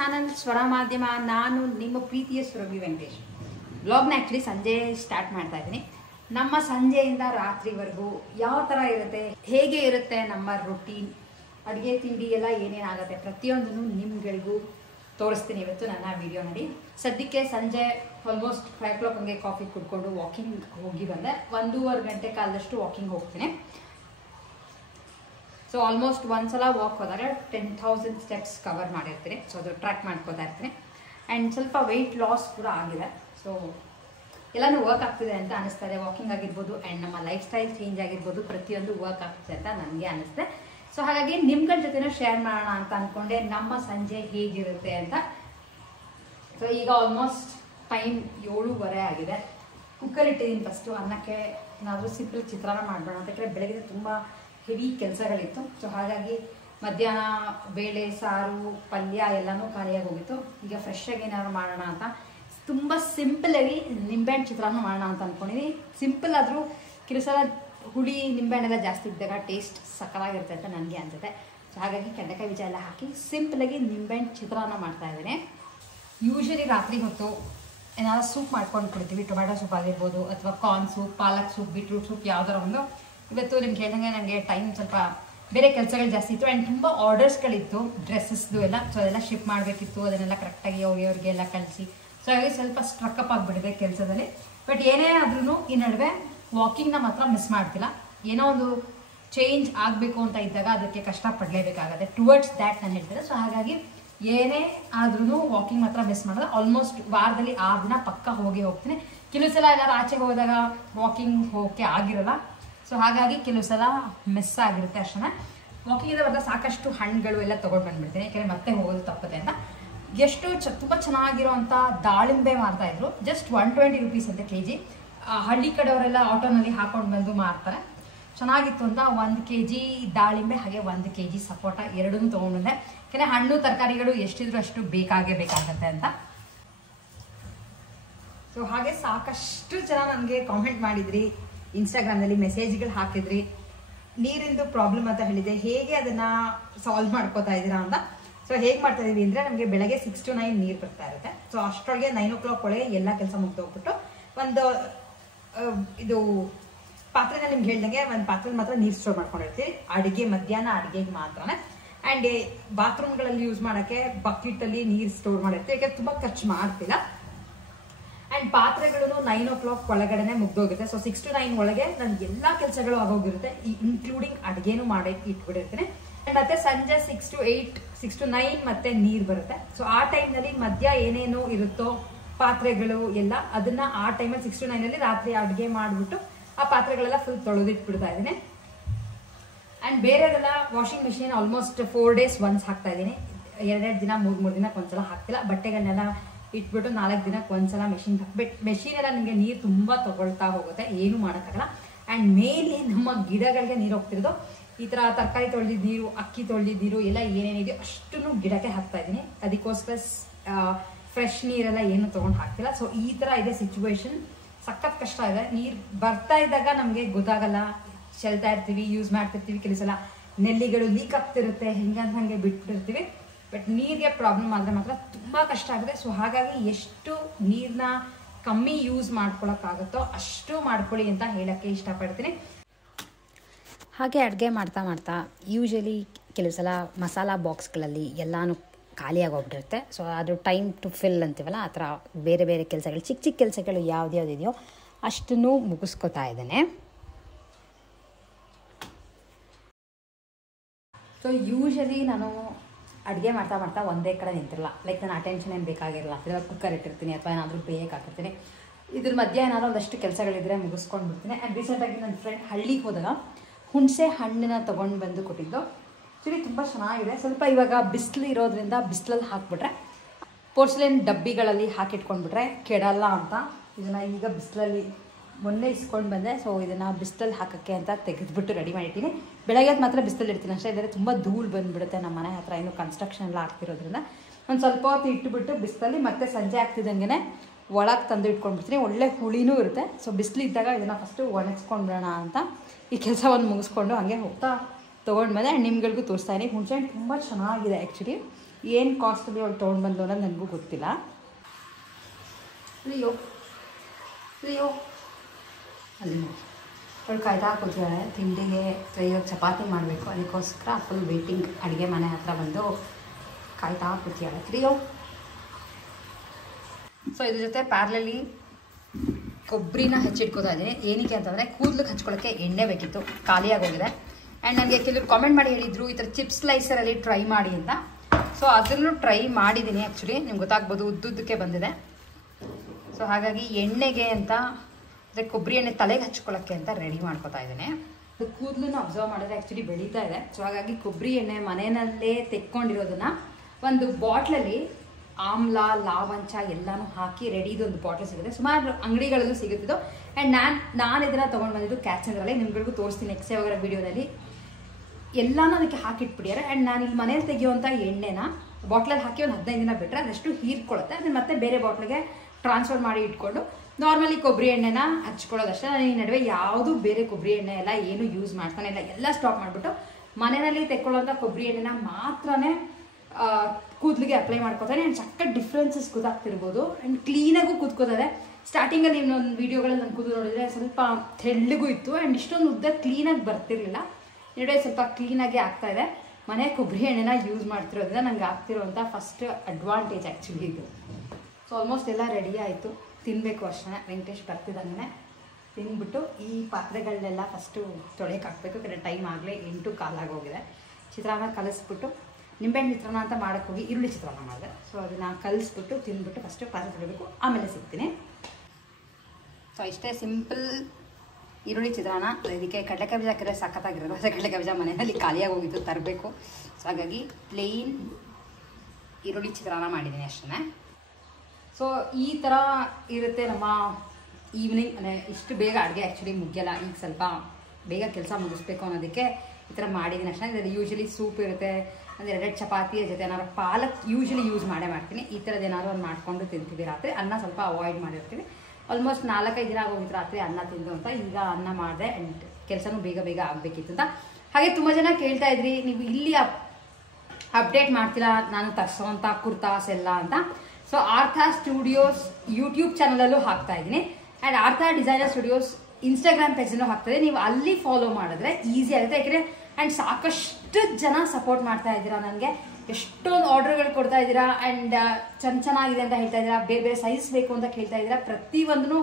Channel ಸ್ವರ ಮಾಧ್ಯಮ. ನಾನು ನಿಮ್ಮ ಪ್ರೀತಿಯ ಸುರಭಿ ವೆಂಕಟೇಶ್. ಬ್ಲಾಗ್ನ ಆ್ಯಕ್ಚುಲಿ ಸಂಜೆ ಸ್ಟಾರ್ಟ್ ಮಾಡ್ತಾ ಇದ್ದೀನಿ. ನಮ್ಮ ಸಂಜೆಯಿಂದ ರಾತ್ರಿವರೆಗೂ ಯಾವ ಥರ ಇರುತ್ತೆ, ಹೇಗೆ ಇರುತ್ತೆ ನಮ್ಮ ರೊಟೀನ್, ಅಡುಗೆ ತಿಂಡಿ ಎಲ್ಲ ಏನೇನಾಗುತ್ತೆ ಪ್ರತಿಯೊಂದನ್ನು ನಿಮ್ಗಳಿಗೂ ತೋರಿಸ್ತೀನಿ ಇವತ್ತು ನನ್ನ ವಿಡಿಯೋ ನೋಡಿ. ಸದ್ಯಕ್ಕೆ ಸಂಜೆ ಆಲ್ಮೋಸ್ಟ್ 5 o'clock ಹಂಗೆ ಕಾಫಿ ಕುಡ್ಕೊಂಡು ವಾಕಿಂಗ್ ಹೋಗಿ ಬಂದೆ. 1.5 ಗಂಟೆ ಕಾಲದಷ್ಟು ವಾಕಿಂಗ್ ಹೋಗ್ತೀನಿ. ಸೊ ಆಲ್ಮೋಸ್ಟ್ ಒಂದ್ಸಲ ವಾಕ್ ಹೋದಾಗ 10,000 ಸ್ಟೆಪ್ಸ್ ಕವರ್ ಮಾಡಿರ್ತೀನಿ. ಸೊ ಅದು ಟ್ರ್ಯಾಕ್ ಮಾಡ್ಕೋತಾ ಇರ್ತೀನಿ. ಆ್ಯಂಡ್ ಸ್ವಲ್ಪ ವೆಯ್ಟ್ ಲಾಸ್ ಕೂಡ ಆಗಿದೆ. ಸೊ ಎಲ್ಲನೂ ವರ್ಕ್ ಆಗ್ತಿದೆ ಅಂತ ಅನಿಸ್ತಾ ಇದೆ. ವಾಕಿಂಗ್ ಆಗಿರ್ಬೋದು ಆ್ಯಂಡ್ ನಮ್ಮ ಲೈಫ್ ಸ್ಟೈಲ್ ಚೇಂಜ್ ಆಗಿರ್ಬೋದು, ಪ್ರತಿಯೊಂದು ವರ್ಕ್ ಆಗ್ತಿದೆ ಅಂತ ನನಗೆ ಅನಿಸುತ್ತೆ. ಸೊ ಹಾಗಾಗಿ ನಿಮ್ಗಳ ಜೊತೆನೂ ಶೇರ್ ಮಾಡೋಣ ಅಂತ ಅಂದ್ಕೊಂಡೆ ನಮ್ಮ ಸಂಜೆ ಹೇಗಿರುತ್ತೆ ಅಂತ. ಸೊ ಈಗ ಆಲ್ಮೋಸ್ಟ್ ಟೈಮ್ 7:30 ಆಗಿದೆ. ಕುಕ್ಕರ್ ಇಟ್ಟಿದ್ದೀನಿ. ಫಸ್ಟು ಅನ್ನಕ್ಕೆ ಏನಾದರೂ ಸಿಂಪಲ್ ಚಿತ್ರಾನ್ನ ಮಾಡೋಣ ಅಂತ. ಯಾಕಂದರೆ ಬೆಳಗ್ಗೆ ತುಂಬ ಹೆವಿ ಕೆಲಸಗಳಿತ್ತು. ಸೊ ಹಾಗಾಗಿ ಮಧ್ಯಾಹ್ನ ಬೇಳೆ ಸಾರು ಪಲ್ಯ ಎಲ್ಲನೂ ಖಾಲಿಯಾಗಿ ಹೋಗಿತ್ತು. ಈಗ ಫ್ರೆಶ್ ಆಗಿ ಏನಾದ್ರು ಮಾಡೋಣ ಅಂತ ತುಂಬ ಸಿಂಪಲಾಗಿ ನಿಂಬೆಹಣ್ಣು ಚಿತ್ರಾನ್ನ ಮಾಡೋಣ ಅಂತ ಅಂದ್ಕೊಂಡಿದ್ದೀನಿ. ಸಿಂಪಲ್ ಆದರೂ ಕೆಲವು ಸಲ ಹುಳಿ ನಿಂಬೆಹಣ್ಣೆಲ್ಲ ಜಾಸ್ತಿ ಇದ್ದಾಗ ಟೇಸ್ಟ್ ಸಕ್ಕತ್ತಾಗಿರುತ್ತೆ ಅಂತ ನನಗೆ ಅನಿಸುತ್ತೆ. ಸೊ ಹಾಗಾಗಿ ಕಡಲೆಕಾಯಿ ಬೀಜ ಎಲ್ಲ ಹಾಕಿ ಸಿಂಪಲಾಗಿ ನಿಂಬೆಹಣ್ಣು ಚಿತ್ರಾನ್ನ ಮಾಡ್ತಾ ಇದ್ದೇನೆ. ಯೂಶಲಿ ರಾತ್ರಿ ಹೊತ್ತು ಏನಾದ್ರು ಸೂಪ್ ಮಾಡ್ಕೊಂಡು ಕೊಡ್ತೀವಿ. ಟೊಮ್ಯಾಟೊ ಸೂಪ್ ಆಗಿರ್ಬೋದು, ಅಥವಾ ಕಾರ್ನ್ ಸೂಪ್, ಪಾಲಕ್ ಸೂಪ್, ಬೀಟ್ರೂಟ್ ಸೂಪ್, ಯಾವ್ದಾರ ಒಂದು. ಇವತ್ತು ನಿಮ್ಗೆ ಹೇಳ್ದಂಗೆ ನನಗೆ ಟೈಮ್ ಸ್ವಲ್ಪ ಬೇರೆ ಕೆಲಸಗಳು ಜಾಸ್ತಿ ಇತ್ತು ಆ್ಯಂಡ್ ತುಂಬ ಆರ್ಡರ್ಸ್ಗಳಿತ್ತು ಡ್ರೆಸ್ಸಸ್ದು ಎಲ್ಲ. ಸೊ ಅದೆಲ್ಲ ಶಿಪ್ ಮಾಡಬೇಕಿತ್ತು. ಅದನ್ನೆಲ್ಲ ಕರೆಕ್ಟಾಗಿ ಅವ್ರಿಗೆಲ್ಲ ಕಳಿಸಿ. ಸೊ ಹಾಗಾಗಿ ಸ್ವಲ್ಪ ಸ್ಟ್ರಕ್ಅಪ್ ಆಗಿಬಿಟ್ಟಿದೆ ಕೆಲಸದಲ್ಲಿ. ಬಟ್ ಏನೇ ಆದ್ರೂ ಈ ನಡುವೆ ವಾಕಿಂಗ್ನ ಮಾತ್ರ ಮಿಸ್ ಮಾಡ್ತಿಲ್ಲ. ಏನೋ ಒಂದು ಚೇಂಜ್ ಆಗಬೇಕು ಅಂತ ಇದ್ದಾಗ ಅದಕ್ಕೆ ಕಷ್ಟಪಡಲೇಬೇಕಾಗತ್ತೆ. ಟುವರ್ಡ್ಸ್ ದ್ಯಾಟ್ ನಾನು ಹೇಳ್ತೀನಿ. ಸೊ ಹಾಗಾಗಿ ಏನೇ ಆದ್ರೂ ವಾಕಿಂಗ್ ಮಾತ್ರ ಮಿಸ್ ಮಾಡೋದು. ಆಲ್ಮೋಸ್ಟ್ ವಾರದಲ್ಲಿ 6 ದಿನ ಪಕ್ಕ ಹೋಗ್ತೀನಿ. ಕೆಲವು ಸಲ ಎಲ್ಲರೂ ಆಚೆಗೆ ಹೋದಾಗ ವಾಕಿಂಗ್ ಹೋಗೋಕ್ಕೆ ಆಗಿರಲ್ಲ. ಸೊ ಹಾಗಾಗಿ ಕೆಲವು ಸಲ ಮಿಸ್ ಆಗಿರುತ್ತೆ ಅಷ್ಟೇ. ವಾಕಿಂಗಿಂದ ಬರ್ತಾ ಸಾಕಷ್ಟು ಹಣ್ಣುಗಳು ಎಲ್ಲ ತೊಗೊಂಡು ಬಂದ್ಬಿಡ್ತೀನಿ. ಯಾಕೆಂದರೆ ಮತ್ತೆ ಹೋಗೋದು ತಪ್ಪದೆ ಅಂತ. ಎಷ್ಟು ತುಂಬ ಚೆನ್ನಾಗಿರೋಂಥ ದಾಳಿಂಬೆ ಮಾರ್ತಾಯಿದ್ರು. ಜಸ್ಟ್ 120 rupees ಅಂತ kg. ಹಳ್ಳಿ ಕಡೆಯವರೆಲ್ಲ ಆಟೋನಲ್ಲಿ ಹಾಕೊಂಡು ಬಂದು ಮಾರ್ತಾರೆ. ಚೆನ್ನಾಗಿತ್ತು ಅಂತ 1 kg ದಾಳಿಂಬೆ ಹಾಗೆ 1 kg ಸಪೋಟ ಎರಡನ್ನೂ ತೊಗೊಂಡ್ಬಂದೆ. ಯಾಕೆಂದರೆ ಹಣ್ಣು ತರಕಾರಿಗಳು ಎಷ್ಟಿದ್ರು ಅಷ್ಟು ಬೇಕಾಗತ್ತೆ ಅಂತ. ಸೊ ಹಾಗೆ ಸಾಕಷ್ಟು ಜನ ನನಗೆ ಕಾಮೆಂಟ್ ಮಾಡಿದ್ರಿ, ಇನ್ಸ್ಟಾಗ್ರಾಮ್ನಲ್ಲಿ ಮೆಸೇಜ್ಗಳು ಹಾಕಿದ್ರಿ. ನೀರಿಂದು ಪ್ರಾಬ್ಲಮ್ ಅಂತ ಹೇಳಿದೆ, ಹೇಗೆ ಅದನ್ನ ಸಾಲ್ವ್ ಮಾಡ್ಕೋತಾ ಇದ್ದೀರಾ ಅಂತ. ಸೊ ಹೇಗೆ ಮಾಡ್ತಾ ಇದೀವಿ ಅಂದರೆ, ನಮಗೆ ಬೆಳಗ್ಗೆ 6 to 9 ನೀರು ಬರ್ತಾ ಇರುತ್ತೆ. ಸೊ ಅಷ್ಟರೊಳಗೆ 9 o'clock ಒಳಗೆ ಎಲ್ಲ ಕೆಲಸ ಮುಗ್ದೋಗ್ಬಿಟ್ಟು ಒಂದು ಇದು ಪಾತ್ರೆನ ನಿಮ್ಗೆ ಹೇಳ್ದಂಗೆ ಒಂದು ಪಾತ್ರೆಲಿ ಮಾತ್ರ ನೀರು ಸ್ಟೋರ್ ಮಾಡ್ಕೊಂಡಿರ್ತೀವಿ. ಅಡುಗೆ ಮಧ್ಯಾಹ್ನ ಅಡುಗೆಗೆ ಮಾತ್ರನೇ. ಆ್ಯಂಡ್ ಬಾತ್ರೂಮ್ಗಳಲ್ಲಿ ಯೂಸ್ ಮಾಡೋಕ್ಕೆ ಬಕೆಟಲ್ಲಿ ನೀರು ಸ್ಟೋರ್ ಮಾಡಿರ್ತೀವಿ. ಯಾಕೆ ತುಂಬ ಖರ್ಚು ಮಾಡ್ತಿಲ್ಲ. ಆ್ಯಂಡ್ ಪಾತ್ರೆಗಳು 9 o'clock ಒಳಗಡೆ ಮುಗ್ದೋಗುತ್ತೆ. ಸೊ 6 to 9 ಒಳಗೆ ನನಗೆ ಎಲ್ಲ ಕೆಲಸಗಳು ಆಗೋಗಿರುತ್ತೆ, ಇನ್ಕ್ಲೂಡಿಂಗ್ ಅಡುಗೆನೂ ಮಾಡಿ ಇಟ್ಬಿಟ್ಟಿರ್ತೀನಿ. ಆ್ಯಂಡ್ ಮತ್ತೆ ಸಂಜೆ 6 to 8, 6 to 9 ಮತ್ತೆ ನೀರು ಬರುತ್ತೆ. ಸೊ ಆ ಟೈಮ್ನಲ್ಲಿ ಮಧ್ಯ ಏನೇನು ಇರುತ್ತೋ ಪಾತ್ರೆಗಳು ಎಲ್ಲ ಅದನ್ನ ಆ ಟೈಮಲ್ಲಿ 6 to 9 ರಾತ್ರಿ ಅಡುಗೆ ಮಾಡಿಬಿಟ್ಟು ಆ ಪಾತ್ರೆಗಳೆಲ್ಲ ಫುಲ್ ತೊಳೆದಿಟ್ಬಿಡ್ತಾ ಇದ್ದೀನಿ. ಆ್ಯಂಡ್ ಬೇರೆದೆಲ್ಲ washing machine almost 4 days once ಹಾಕ್ತಾ ಇದ್ದೀನಿ. 2 ದಿನ 3 ದಿನಕ್ಕೆ ಒಂದ್ಸಲ ಹಾಕ್ತಿಲ್ಲ. ಬಟ್ಟೆಗಳನ್ನೆಲ್ಲ ಇಟ್ಬಿಟ್ಟು 4 ದಿನಕ್ಕೆ ಒಂದ್ಸಲ ಮೆಷಿನ್ ಹಾಕ್ಬಿಟ್ಟು, ಮೆಷಿನ್ ಎಲ್ಲ ನಿಮಗೆ ನೀರು ತುಂಬ ತಗೊಳ್ತಾ ಹೋಗುತ್ತೆ, ಏನು ಮಾಡೋಕ್ಕಾಗಲ್ಲ. ಆ್ಯಂಡ್ ಮೇನ್ಲಿ ನಮ್ಮ ಗಿಡಗಳಿಗೆ ನೀರು ಹೋಗ್ತಿರೋದು. ಈ ಥರ ತರಕಾರಿ ತೊಳೆದಿದ್ದ ನೀರು, ಅಕ್ಕಿ ತೊಳೆದಿದ್ದ ನೀರು ಎಲ್ಲ ಏನೇನಿದೆಯೋ ಅಷ್ಟನ್ನು ಗಿಡಕ್ಕೆ ಹಾಕ್ತಾ ಇದ್ದೀನಿ. ಅದಕ್ಕೋಸ್ಕರ ಫ್ರೆಶ್ ನೀರೆಲ್ಲ ಏನು ತೊಗೊಂಡು ಹಾಕ್ತಿಲ್ಲ. ಸೊ ಈ ಥರ ಇದೆ ಸಿಚುವೇಶನ್. ಸಖತ್ ಕಷ್ಟ ಇದೆ. ನೀರು ಬರ್ತಾ ಇದ್ದಾಗ ನಮಗೆ ಗೊತ್ತಾಗಲ್ಲ, ಚೆಲ್ತಾ ಇರ್ತೀವಿ, ಯೂಸ್ ಮಾಡ್ತಿರ್ತೀವಿ. ಕೆಲವು ಸಲ ನೆಲ್ಲಿಗಳು ಲೀಕ್ ಆಗ್ತಿರುತ್ತೆ, ಹಿಂಗಂತ ಹಾಗೆ ಬಿಟ್ಬಿಟ್ಟಿರ್ತೀವಿ. ಬಟ್ ನೀರಿಗೆ ಪ್ರಾಬ್ಲಮ್ ಆದರೆ ಮಾತ್ರ ತುಂಬ ಕಷ್ಟ ಆಗುತ್ತೆ. ಸೊ ಹಾಗಾಗಿ ಎಷ್ಟು ನೀರನ್ನ ಕಮ್ಮಿ ಯೂಸ್ ಮಾಡ್ಕೊಳಕ್ಕಾಗುತ್ತೋ ಅಷ್ಟು ಮಾಡ್ಕೊಳ್ಳಿ ಅಂತ ಹೇಳೋಕ್ಕೆ ಇಷ್ಟಪಡ್ತೀನಿ. ಹಾಗೆ ಅಡುಗೆ ಮಾಡ್ತಾ ಯೂಶಲಿ ಕೆಲವು ಸಲ ಮಸಾಲ ಬಾಕ್ಸ್ಗಳಲ್ಲಿ ಎಲ್ಲನೂ ಖಾಲಿಯಾಗಿ ಹೋಗ್ಬಿಟ್ಟಿರುತ್ತೆ. ಸೊ ಅದು ಟೈಮ್ ಟು ಫಿಲ್ ಅಂತೀವಲ್ಲ, ಆ ಥರ ಬೇರೆ ಬೇರೆ ಕೆಲಸಗಳು, ಚಿಕ್ಕ ಚಿಕ್ಕ ಕೆಲಸಗಳು ಯಾವುದ್ಯಾವುದಿದೆಯೋ ಅಷ್ಟನ್ನು ಮುಗಿಸ್ಕೊತಾ ಇದ್ದೇನೆ. ಸೊ ಯೂಶಲಿ ನಾನು ಅಡುಗೆ ಮಾಡ್ತಾ ಒಂದೇ ಕಡೆ ನಿಂತಿರಲ್ಲ. ಲೈಕ್ ನಾನು ಅಟೆನ್ಷನ್ ಏನು ಬೇಕಾಗಿರಲ್ಲ. ಇವಾಗ ಕುಕ್ಕರ್ ಇಟ್ಟಿರ್ತೀನಿ ಅಥವಾ ಏನಾದರೂ ಬೇಯಕ್ಕೆ ಹಾಕಿರ್ತೀನಿ. ಇದ್ರ ಮಧ್ಯೆ ಏನಾದರೂ ಒಂದಷ್ಟು ಕೆಲಸಗಳಿದ್ರೆ ಮುಗಿಸ್ಕೊಂಡು ಬಿಡ್ತೀನಿ. ಆ್ಯಂಡ್ ರೀಸೆಂಟಾಗಿ ನನ್ನ ಫ್ರೆಂಡ್ ಹಳ್ಳಿಗೆ ಹೋದಾಗ ಹುಣಸೆ ಹಣ್ಣನ್ನ ತೊಗೊಂಡು ಬಂದು ಕೊಟ್ಟಿದ್ದು. ಆ್ಯಕ್ಚುಲಿ ತುಂಬ ಚೆನ್ನಾಗಿದೆ. ಸ್ವಲ್ಪ ಇವಾಗ ಬಿಸಿಲು ಇರೋದ್ರಿಂದ ಬಿಸಿಲಲ್ಲಿ ಹಾಕಿಬಿಟ್ರೆ, ಪೋರ್ಸಲೆನ್ ಡಬ್ಬಿಗಳಲ್ಲಿ ಹಾಕಿಟ್ಕೊಂಡ್ಬಿಟ್ರೆ ಕೆಡಲ್ಲ ಅಂತ ಇದನ್ನು ಈಗ ಬಿಸಿಲಲ್ಲಿ ಮೊನ್ನೆ ಇಸ್ಕೊಂಡು ಬಂದೆ. ಸೊ ಇದನ್ನು ಬಿಸಿಲಲ್ಲಿ ಹಾಕೋಕ್ಕೆ ಅಂತ ತೆಗೆದುಬಿಟ್ಟು ರೆಡಿ ಮಾಡಿರ್ತೀನಿ. ಬೆಳಗ್ಗೆ ಮಾತ್ರ ಬಿಸಿಲಲ್ಲಿ ಇಡ್ತೀನಿ ಅಷ್ಟೇ. ಇದರಲ್ಲಿ ತುಂಬ ಧೂಳು ಬಂದುಬಿಡುತ್ತೆ. ನಮ್ಮ ಮನೆ ಹತ್ರ ಇನ್ನೂ ಕನ್ಸ್ಟ್ರಕ್ಷನ್ ಎಲ್ಲ ಆಗ್ತಿರೋದ್ರಿಂದ ಒಂದು ಸ್ವಲ್ಪ ಹೊತ್ತು ಇಟ್ಟುಬಿಟ್ಟು ಬಿಸಿಲಲ್ಲಿ ಮತ್ತೆ ಸಂಜೆ ಆಗ್ತಿದ್ದಂಗೆ ಒಳಗೆ ತಂದು ಇಟ್ಕೊಂಡ್ಬಿಡ್ತೀನಿ. ಒಳ್ಳೆ ಹುಳಿನೂ ಇರುತ್ತೆ. ಸೊ ಬಿಸಿಲಿದ್ದಾಗ ಇದನ್ನು ಫಸ್ಟು ಒಣಗಿಸ್ಕೊಂಡ್ಬಿಡೋಣ ಅಂತ ಈ ಕೆಲಸವನ್ನು ಮುಗಿಸ್ಕೊಂಡು ಹಂಗೆ ಹೋಗ್ತಾ ತೊಗೊಂಡು ಬಂದೆ. ಆ್ಯಂಡ್ ನಿಮ್ಗಳಿಗೂ ತೋರಿಸ್ತಾ ಇದ್ದೀನಿ. ಹುಣಸೆ ಹಣ್ಣು ತುಂಬ ಚೆನ್ನಾಗಿದೆ ಆ್ಯಕ್ಚುಲಿ. ಏನು ಕಾಸ್ಟ್ಲಿ ಅವಳು ತೊಗೊಂಡು ಬಂದು ಅನ್ನೋದು ನನಗೂ ಗೊತ್ತಿಲ್ಲ. ರಿಯೋ ಅಲ್ಲಿ ಅವಳು ಕಾಯ್ತಾ ಕೂತಿದ್ದಾಳೆ ತಿಂಡಿಗೆ. ಇವಾಗ ಚಪಾತಿ ಮಾಡಬೇಕು, ಅದಕ್ಕೋಸ್ಕರ ಫುಲ್ ವೇಟಿಂಗ್. ಅಡುಗೆ ಮನೆ ಹತ್ರ ಬಂದು ಕಾಯ್ತಾ ಕೂತಿದ್ದಾಳೆ ರಿಯೋ. ಸೊ ಇದ್ರ ಜೊತೆ ಪ್ಯಾರ್ಲಲ್ಲಿ ಕೊಬ್ಬರಿನ ಹೆಚ್ಚಿಟ್ಕೋತಾ ಇದ್ದೀನಿ. ಏನಕ್ಕೆ ಅಂತಂದರೆ ಕೂದಲಿಗೆ ಹಚ್ಕೊಳ್ಳೋಕ್ಕೆ ಎಣ್ಣೆ ಬೇಕಿತ್ತು, ಖಾಲಿಯಾಗಿ ಹೋಗಿದೆ. ಆ್ಯಂಡ್ ನನಗೆ ಕೆಲವರು ಕಾಮೆಂಟ್ ಮಾಡಿ ಹೇಳಿದರು ಈ ಥರ ಚಿಪ್ಸ್ ಸ್ಲೈಸರಲ್ಲಿ ಟ್ರೈ ಮಾಡಿ ಅಂತ. ಸೊ ಅದನ್ನು ಟ್ರೈ ಮಾಡಿದ್ದೀನಿ. ಆ್ಯಕ್ಚುಲಿ ನಿಮ್ಗೆ ಗೊತ್ತಾಗ್ಬೋದು ಉದ್ದುದ್ದಕ್ಕೆ ಬಂದಿದೆ. ಸೊ ಹಾಗಾಗಿ ಎಣ್ಣೆಗೆ ಅಂತ ಅಂದರೆ ಕೊಬ್ಬರಿ ಎಣ್ಣೆ ತಲೆಗೆ ಹಚ್ಕೊಳ್ಳೋಕ್ಕೆ ಅಂತ ರೆಡಿ ಮಾಡ್ಕೊತಾ ಇದ್ದೀನಿ. ಕೂದಲನ್ನು ಅಬ್ಸರ್ವ್ ಮಾಡಿದ್ರೆ ಆ್ಯಕ್ಚುಲಿ ಬೆಳೀತಾ ಇದೆ. ಸೊ ಹಾಗಾಗಿ ಕೊಬ್ಬರಿ ಎಣ್ಣೆ ಮನೆಯಲ್ಲೇ ತೆಕ್ಕೊಂಡಿರೋದನ್ನು ಒಂದು ಬಾಟ್ಲಲ್ಲಿ ಆಮ್ಲ ಲಾವಂಚ ಎಲ್ಲನೂ ಹಾಕಿ ರೆಡಿ ಇದೊಂದು ಬಾಟ್ಲ್ ಸಿಗುತ್ತೆ. ಸುಮಾರು ಅಂಗಡಿಗಳಲ್ಲೂ ಸಿಗುತ್ತಿದ್ದು. ಆ್ಯಂಡ್ ನಾನು ಇದನ್ನು ತೊಗೊಂಡು ಬಂದಿದ್ದು ಕ್ಯಾಚಂದ್ರಲ್ಲಿ. ನಿಮ್ಗಳಿಗೂ ತೋರಿಸ್ತೀನಿ ನೆಕ್ಸ್ಟ್ ಯಾವಾಗ ವಿಡಿಯೋದಲ್ಲಿ. ಎಲ್ಲನೂ ಅದಕ್ಕೆ ಹಾಕಿಟ್ಬಿಟ್ಟಿದ್ದಾರೆ. ಆ್ಯಂಡ್ ನಾನು ಇಲ್ಲಿ ಮನೇಲಿ ತೆಗಿಯೋವಂಥ ಎಣ್ಣೆನ ಬಾಟ್ಲಲ್ಲಿ ಹಾಕಿ ಒಂದು 15 ದಿನ ಬಿಟ್ಟರೆ ಅದಷ್ಟು ಹೀರ್ಕೊಳ್ಳುತ್ತೆ. ಅದನ್ನು ಮತ್ತೆ ಬೇರೆ ಬಾಟ್ಲಿಗೆ ಟ್ರಾನ್ಸ್ಫರ್ ಮಾಡಿ ಇಟ್ಕೊಂಡು ನಾರ್ಮಲಿ ಕೊಬ್ಬರಿ ಎಣ್ಣೆನ ಹಚ್ಕೊಳ್ಳೋದಷ್ಟೇ. ನಾನು ಈ ನಡುವೆ ಯಾವುದೂ ಬೇರೆ ಕೊಬ್ಬರಿ ಎಣ್ಣೆ ಎಲ್ಲ ಏನು ಯೂಸ್ ಮಾಡ್ತಾನೆ ಇಲ್ಲ, ಎಲ್ಲ ಸ್ಟಾಪ್ ಮಾಡಿಬಿಟ್ಟು ಮನೆಯಲ್ಲಿ ತೆಕ್ಕೊಳ್ಳೋಂಥ ಕೊಬ್ಬರಿ ಎಣ್ಣೆನ ಮಾತ್ರನೇ ಕೂದಲಿಗೆ ಅಪ್ಲೈ ಮಾಡ್ಕೋತಾರೆ. ಆ್ಯಂಡ್ ಸಕ್ಕತ್ ಡಿಫ್ರೆನ್ಸಸ್ ಗೊತ್ತಾಗ್ತಿರ್ಬೋದು. ಆ್ಯಂಡ್ ಕ್ಲೀನಾಗೂ ಕೂತ್ಕೋತಾರೆ. ಸ್ಟಾರ್ಟಿಂಗಲ್ಲಿ ನೀವು ಒಂದು ವೀಡಿಯೋಗಳಲ್ಲಿ ನಾನು ಕೂದಲು ನೋಡಿದರೆ ಸ್ವಲ್ಪ ತೆಳ್ಳಗೂ ಇತ್ತು. ಆ್ಯಂಡ್ ಇಷ್ಟೊಂದು ಉದ್ದ ಕ್ಲೀನಾಗಿ ಬರ್ತಿರ್ಲಿಲ್ಲ. ನಡುವೆ ಸ್ವಲ್ಪ ಕ್ಲೀನಾಗಿ ಆಗ್ತಾಯಿದೆ. ಮನೆ ಕೊಬ್ಬರಿ ಎಣ್ಣೆನ ಯೂಸ್ ಮಾಡ್ತಿರೋದ್ರಿಂದ ನನಗೆ ಆಗ್ತಿರೋಂಥ ಫಸ್ಟ್ ಅಡ್ವಾಂಟೇಜ್ ಆ್ಯಕ್ಚುಲಿ ಇದು. ಸೊ ಆಲ್ಮೋಸ್ಟ್ ಎಲ್ಲ ರೆಡಿ ಆಯಿತು, ತಿನ್ನಬೇಕು ಅಷ್ಟೇ. ವೆಂಕಟೇಶ್ ಬರ್ತಿದ್ದಂಗೆ ತಿಂದ್ಬಿಟ್ಟು ಈ ಪಾತ್ರೆಗಳನ್ನೆಲ್ಲ ಫಸ್ಟು ತೊಳೆಯಕ್ಕೆ ಹಾಕಬೇಕು. ಯಾಕಂದರೆ ಟೈಮ್ ಆಗಲೇ 8:15 ಹೋಗಿದೆ. ಚಿತ್ರಾನ್ನ ಕಲಿಸ್ಬಿಟ್ಟು ನಿಂಬೆಹಣ್ಣು ಚಿತ್ರಾನ್ನ ಅಂತ ಮಾಡೋಕ್ಕೆ ಹೋಗಿ ಈರುಳ್ಳಿ ಚಿತ್ರಾನ್ನ ಮಾಡಿದೆ. ಸೊ ಅದನ್ನು ಕಲಿಸ್ಬಿಟ್ಟು ತಿಂದ್ಬಿಟ್ಟು ಫಸ್ಟು ಪಾತ್ರೆ ತೊಳಿಬೇಕು, ಆಮೇಲೆ ಸಿಗ್ತೀನಿ. ಸೊ ಇಷ್ಟೇ ಸಿಂಪಲ್ ಈರುಳ್ಳಿ ಚಿತ್ರಾನ್ನ. ಇದಕ್ಕೆ ಕಡಲೆಕಾಯಿ ಬೀಜ ಹಾಕಿದ್ರೆ ಸಖತ್ತಾಗಿರೋದು. ಅದೇ ಕಡಲೆಕಾಯಿ ಬೀಜ ಮನೆಯಲ್ಲಿ ಖಾಲಿಯಾಗಿ ಹೋಗಿತ್ತು, ತರಬೇಕು. ಸೊ ಹಾಗಾಗಿ ಪ್ಲೇನ್ ಈರುಳ್ಳಿ ಚಿತ್ರಾನ್ನ ಮಾಡಿದ್ದೀನಿ ಅಷ್ಟೇ. ಸೊ ಈ ಥರ ಇರುತ್ತೆ ನಮ್ಮ ಈವ್ನಿಂಗ್. ಅಂದರೆ ಇಷ್ಟು ಬೇಗ ಅಡುಗೆ ಆ್ಯಕ್ಚುಲಿ ಮುಗಿಯಲ್ಲ. ಈಗ ಸ್ವಲ್ಪ ಬೇಗ ಕೆಲಸ ಮುಗಿಸ್ಬೇಕು ಅನ್ನೋದಕ್ಕೆ ಈ ಥರ ಮಾಡಿದ್ದೀನಿ ಅಷ್ಟೇ. ಇದು ಯೂಶ್ವಲಿ ಸೂಪ್ ಇರುತ್ತೆ, ಅಂದರೆ 2 ಚಪಾತಿಯ ಜೊತೆ ಏನಾದ್ರು ಪಾಲಕ್ ಯೂಶ್ವಲಿ ಯೂಸ್ ಮಾಡ್ತೀನಿ. ಈ ಥರದ್ದು ಏನಾದ್ರು ಒಂದು ಮಾಡ್ಕೊಂಡು ತಿಂತೀವಿ ರಾತ್ರಿ. ಅನ್ನ ಸ್ವಲ್ಪ ಅವಾಯ್ಡ್ ಮಾಡಿರ್ತೀವಿ. ಆಲ್ಮೋಸ್ಟ್ 4-5 ದಿನ ಆಗೋಗಿತ್ತು ರಾತ್ರಿ ಅನ್ನ ತಿಂದು ಅಂತ. ಈಗ ಅನ್ನ ಮಾಡಿದೆ. ಆ್ಯಂಡ್ ಕೆಲಸನೂ ಬೇಗ ಆಗಬೇಕಿತ್ತು ಅಂತ. ಹಾಗೆ ತುಂಬ ಜನ ಕೇಳ್ತಾ ಇದ್ರಿ, ನೀವು ಇಲ್ಲಿ ಅಪ್ಡೇಟ್ ಮಾಡ್ತೀರಾ ನಾನು ತರಿಸೋವಂಥ ಕುರ್ತಾಸ್ ಎಲ್ಲ ಅಂತ. ಸೊ ಆರ್ಥಾ ಸ್ಟುಡಿಯೋಸ್ ಯೂಟ್ಯೂಬ್ ಚಾನಲಲ್ಲೂ ಹಾಕ್ತಾ ಇದ್ದೀನಿ. ಆ್ಯಂಡ್ ಆರ್ಥಾ ಡಿಸೈನರ್ ಸ್ಟುಡಿಯೋಸ್ ಇನ್ಸ್ಟಾಗ್ರಾಮ್ ಪೇಜನ್ನು ಹಾಕ್ತಾ ಇದೆ. ನೀವು ಅಲ್ಲಿ ಫಾಲೋ ಮಾಡಿದ್ರೆ ಈಸಿ ಆಗುತ್ತೆ. ಯಾಕೆಂದರೆ ಆ್ಯಂಡ್ ಸಾಕಷ್ಟು ಜನ ಸಪೋರ್ಟ್ ಮಾಡ್ತಾ ಇದ್ದೀರಾ ನನಗೆ. ಎಷ್ಟೊಂದು ಆರ್ಡರ್ಗಳು ಕೊಡ್ತಾ ಇದ್ದೀರಾ. ಆ್ಯಂಡ್ ಚೆನ್ನಾಗಿದೆ ಅಂತ ಹೇಳ್ತಾ ಇದ್ದೀರಾ. ಬೇರೆ ಸೈಜ್ ಬೇಕು ಅಂತ ಕೇಳ್ತಾ ಇದ್ದೀರಾ. ಪ್ರತಿಯೊಂದೂ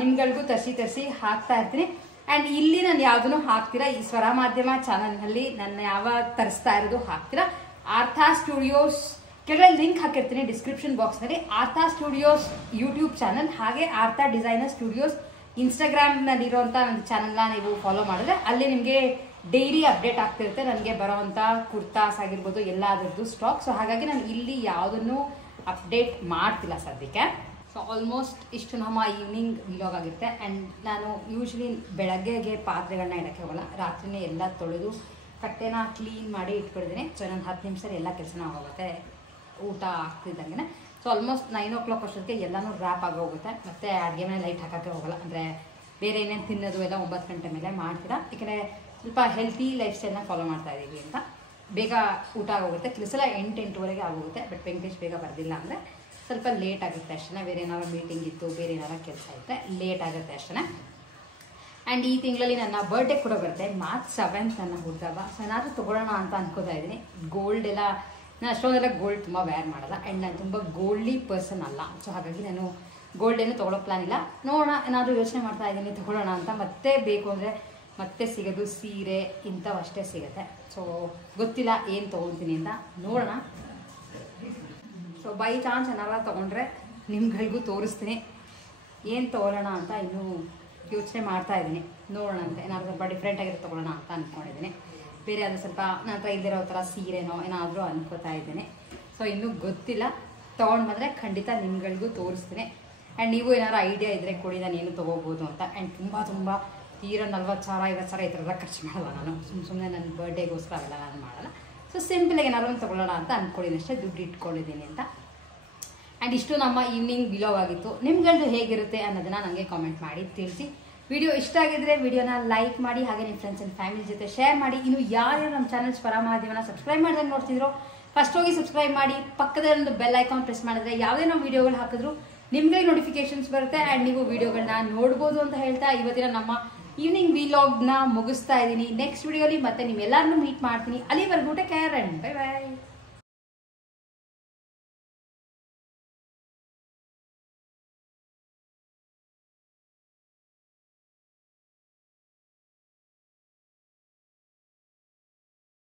ನಿಮ್ಗಳಿಗೂ ತರಿಸಿ ಹಾಕ್ತಾ ಇರ್ತೀನಿ. ಆ್ಯಂಡ್ ಇಲ್ಲಿ ನಾನು ಯಾವುದನ್ನು ಹಾಕ್ತೀರಾ, ಈ ಸ್ವರ ಮಾಧ್ಯಮ ಚಾನಲ್ನಲ್ಲಿ ನನ್ನ ಯಾವ ತರಿಸ್ತಾ ಇರೋದು ಹಾಕ್ತೀರಾ. ಆರ್ಥಾ ಸ್ಟುಡಿಯೋಸ್ ಕೆಳಗಡೆ ಲಿಂಕ್ ಹಾಕಿರ್ತೀನಿ ಡಿಸ್ಕ್ರಿಪ್ಷನ್ ಬಾಕ್ಸ್ನಲ್ಲಿ. ಆರ್ಥಾ ಸ್ಟುಡಿಯೋಸ್ ಯೂಟ್ಯೂಬ್ ಚಾನಲ್, ಹಾಗೆ ಆರ್ಥಾ ಡಿಸೈನರ್ ಸ್ಟುಡಿಯೋಸ್ ಇನ್ಸ್ಟಾಗ್ರಾಮ್ನಲ್ಲಿರುವಂಥ ಒಂದು ಚಾನಲ್ನ ನೀವು ಫಾಲೋ ಮಾಡಿದ್ರೆ ಅಲ್ಲಿ ನಿಮಗೆ ಡೈಲಿ ಅಪ್ಡೇಟ್ ಆಗ್ತಿರುತ್ತೆ. ನನಗೆ ಬರೋವಂಥ ಕುರ್ತಾಸ್ ಆಗಿರ್ಬೋದು ಎಲ್ಲದರದ್ದು ಸ್ಟಾಕ್. ಸೊ ಹಾಗಾಗಿ ನಾನು ಇಲ್ಲಿ ಯಾವುದನ್ನು ಅಪ್ಡೇಟ್ ಮಾಡ್ತಿಲ್ಲ ಸದ್ಯಕ್ಕೆ. ಸೊ ಆಲ್ಮೋಸ್ಟ್ ಇಷ್ಟು ನಮ್ಮ ಈವ್ನಿಂಗ್ ವ್ಲಾಗ್ ಆಗಿರುತ್ತೆ. ಆ್ಯಂಡ್ ನಾನು ಯೂಶ್ವಲಿ ಬೆಳಗ್ಗೆಗೆ ಪಾತ್ರೆಗಳನ್ನ ಇಡೋಕ್ಕೆ ಹೋಗಲ್ಲ. ರಾತ್ರಿನೇ ಎಲ್ಲ ತೊಳೆದು ಕಟ್ಟೆನ ಕ್ಲೀನ್ ಮಾಡಿ ಇಟ್ಕೊಂಡಿದ್ದೀನಿ. ಸೊ ನಾನು 10 ನಿಮಿಷದಲ್ಲಿ ಎಲ್ಲ ಕೆಲಸನ ಹೋಗುತ್ತೆ ಊಟ ಆಗ್ತಿದ್ದಂಗೆ. ಸೊ ಆಲ್ಮೋಸ್ಟ್ 9 o'clock ಅಷ್ಟೊತ್ತಿಗೆ ಎಲ್ಲನೂ ರ್ಯಾಪ್ ಆಗೋಗುತ್ತೆ. ಮತ್ತು ಅಡುಗೆ ಮೇಲೆ ಲೈಟ್ ಹಾಕೋಕ್ಕೆ ಹೋಗಲ್ಲ. ಅಂದರೆ ಬೇರೆ ಏನೇನು ತಿನ್ನೋದು ಎಲ್ಲ 9 ಗಂಟೆ ಮೇಲೆ ಮಾಡ್ತೀರಾ. ಯಾಕೆಂದರೆ ಸ್ವಲ್ಪ ಹೆಲ್ತಿ ಲೈಫ್ ಸ್ಟೈಲ್ನ ಫಾಲೋ ಮಾಡ್ತಾ ಇದ್ದೀವಿ ಅಂತ. ಬೇಗ ಊಟ ಆಗೋಗುತ್ತೆ. ಕೆಲಸೆಲ್ಲ 8-8:30 ಆಗೋಗುತ್ತೆ. ಬಟ್ ವೆಂಕಟೇಶ್ ಬೇಗ ಬರ್ದಿಲ್ಲ ಅಂದರೆ ಸ್ವಲ್ಪ ಲೇಟ್ ಆಗುತ್ತೆ ಅಷ್ಟೇ. ಬೇರೆ ಏನಾದ್ರು ಮೀಟಿಂಗ್ ಇತ್ತು, ಬೇರೆ ಏನಾದ್ರು ಕೆಲಸ ಇರುತ್ತೆ, ಲೇಟ್ ಆಗುತ್ತೆ ಅಷ್ಟೇ. ಆ್ಯಂಡ್ ಈ ತಿಂಗಳಲ್ಲಿ ನನ್ನ ಬರ್ಡೇ ಕೂಡ ಬರುತ್ತೆ, March 7th ನನ್ನ ಹುಟ್ಟಿದಬ್ಬ. ಸೊ ಏನಾದರೂ ತೊಗೊಳ್ಳೋಣ ಅಂತ ಅನ್ಕೋತಾ ಇದ್ದೀನಿ. ಗೋಲ್ಡ್ ಎಲ್ಲ ನಾನು ಅಷ್ಟೊಂದೆಲ್ಲ ಗೋಲ್ಡ್ ತುಂಬ ವೇರ್ ಮಾಡಲ್ಲ. ಆ್ಯಂಡ್ ನಾನು ತುಂಬ ಗೋಲ್ಡಿ ಪರ್ಸನ್ ಅಲ್ಲ. ಸೊ ಹಾಗಾಗಿ ನಾನು ಗೋಲ್ಡ್ ಏನು ತೊಗೊಳ್ಳೋ ಪ್ಲಾನ್ ಇಲ್ಲ. ನೋಡೋಣ, ಏನಾದರೂ ಯೋಚನೆ ಮಾಡ್ತಾ ಇದ್ದೀನಿ ತೊಗೊಳ್ಳೋಣ ಅಂತ. ಮತ್ತೆ ಬೇಕು ಅಂದರೆ ಮತ್ತೆ ಸಿಗೋದು ಸೀರೆ ಇಂಥವಷ್ಟೇ ಸಿಗುತ್ತೆ. ಸೊ ಗೊತ್ತಿಲ್ಲ ಏನು ತೊಗೊಳ್ತೀನಿ ಅಂತ, ನೋಡೋಣ. ಸೊ ಬೈ ಚಾನ್ಸ್ ಏನಾರ ತೊಗೊಂಡ್ರೆ ನಿಮ್ಗಳಿಗೂ ತೋರಿಸ್ತೀನಿ ಏನು ತೊಗೊಳ್ಳೋಣ ಅಂತ. ಇನ್ನೂ ಯೋಚನೆ ಮಾಡ್ತಾ ಇದ್ದೀನಿ, ನೋಡೋಣ ಅಂತ. ಏನಾದರೂ ಸ್ವಲ್ಪ ಡಿಫ್ರೆಂಟಾಗಿರೋ ತೊಗೊಳ್ಳೋಣ ಅಂತ ಅಂದ್ಕೊಂಡಿದ್ದೀನಿ. ಬೇರೆ ಅದು ಸ್ವಲ್ಪ ನನ್ನ ಹತ್ರ ಇದ್ದಿರೋ ಥರ ಸೀರೆನೋ ಏನಾದರೂ ಅಂದ್ಕೋತಾ ಇದ್ದೀನಿ. ಸೊ ಇನ್ನೂ ಗೊತ್ತಿಲ್ಲ. ತೊಗೊಂಡು ಬಂದರೆ ಖಂಡಿತ ನಿಮ್ಗಳಿಗೂ ತೋರಿಸ್ತೀನಿ. ಆ್ಯಂಡ್ ನೀವು ಏನಾದ್ರು ಐಡಿಯಾ ಇದ್ದರೆ ಕೊಡಿ, ನಾನು ಏನು ತೊಗೋಬೋದು ಅಂತ. ಆ್ಯಂಡ್ ತುಂಬ ತೀರ 40,000 50,000 ಈ ಥರ ಖರ್ಚು ಮಾಡಲ್ಲ ನಾನು. ಸುಮ್ಮನೆ ನನ್ನ ಬರ್ಡೇಗೋಸ್ಕರ ಅವೆಲ್ಲ ನಾನು ಮಾಡಲ್ಲ. ಸೊ ಸಿಂಪಲಾಗಿ ಏನಾದ್ರು ಒಂದು ತೊಗೊಳ್ಳೋಣ ಅಂತ ಅಂದ್ಕೊಂಡಿದ್ದೀನಿ ಅಷ್ಟೇ, ದುಡ್ಡು ಇಟ್ಕೊಂಡಿದ್ದೀನಿ ಅಂತ. ಆ್ಯಂಡ್ ಇಷ್ಟು ನಮ್ಮ ಈವ್ನಿಂಗ್ ವ್ಲಾಗ್ ಆಗಿತ್ತು. ನಿಮ್ಗಳದ್ದು ಹೇಗಿರುತ್ತೆ ಅನ್ನೋದನ್ನು ನನಗೆ ಕಾಮೆಂಟ್ ಮಾಡಿ ತಿಳಿಸಿ. ವಿಡಿಯೋ ಇಷ್ಟ ಆಗಿದ್ರೆ ವಿಡಿಯೋನ ಲೈಕ್ ಮಾಡಿ, ಹಾಗೆ ನಿಮ್ಮ ಫ್ರೆಂಡ್ಸ್ ಆ್ಯಂಡ್ ಫ್ಯಾಮಿಲಿ ಜೊತೆ ಶೇರ್ ಮಾಡಿ. ಇನ್ನು ಯಾರ್ಯಾರು ನಮ್ಮ ಚಾನಲ್ ಸ್ವರ ಮಾಧ್ಯಮನ ಸಬ್ಸ್ಕ್ರೈಬ್ ಮಾಡಿದಾಗ ನೋಡ್ತಿದ್ರು ಫಸ್ಟ್ ಹೋಗಿ ಸಬ್ಸ್ಕ್ರೈಬ್ ಮಾಡಿ, ಪಕ್ಕದ ಒಂದು ಬೆಲ್ ಐಕಾನ್ ಪ್ರೆಸ್ ಮಾಡಿದ್ರೆ ಯಾವುದೇ ನಾವು ವಿಡಿಯೋಗಳು ಹಾಕಿದ್ರು ನಿಮ್ಗೆ ನೋಟಿಫಿಕೇಶನ್ಸ್ ಬರುತ್ತೆ ಆ್ಯಂಡ್ ನೀವು ವಿಡಿಯೋಗಳನ್ನ ನೋಡ್ಬೋದು ಅಂತ ಹೇಳ್ತಾ ಇವತ್ತಿನ ನಮ್ಮ ಈವ್ನಿಂಗ್ ವಿಲಾಗ್ನ ಮುಗಿಸ್ತಾ ಇದ್ದೀನಿ. ನೆಕ್ಸ್ಟ್ ವಿಡಿಯೋಲಿ ಮತ್ತೆ ನಿಮ್ಮೆಲ್ಲರನ್ನೂ ಮೀಟ್ ಮಾಡ್ತೀನಿ. ಅಲ್ಲಿವರೆಗೂ take care and bye bye.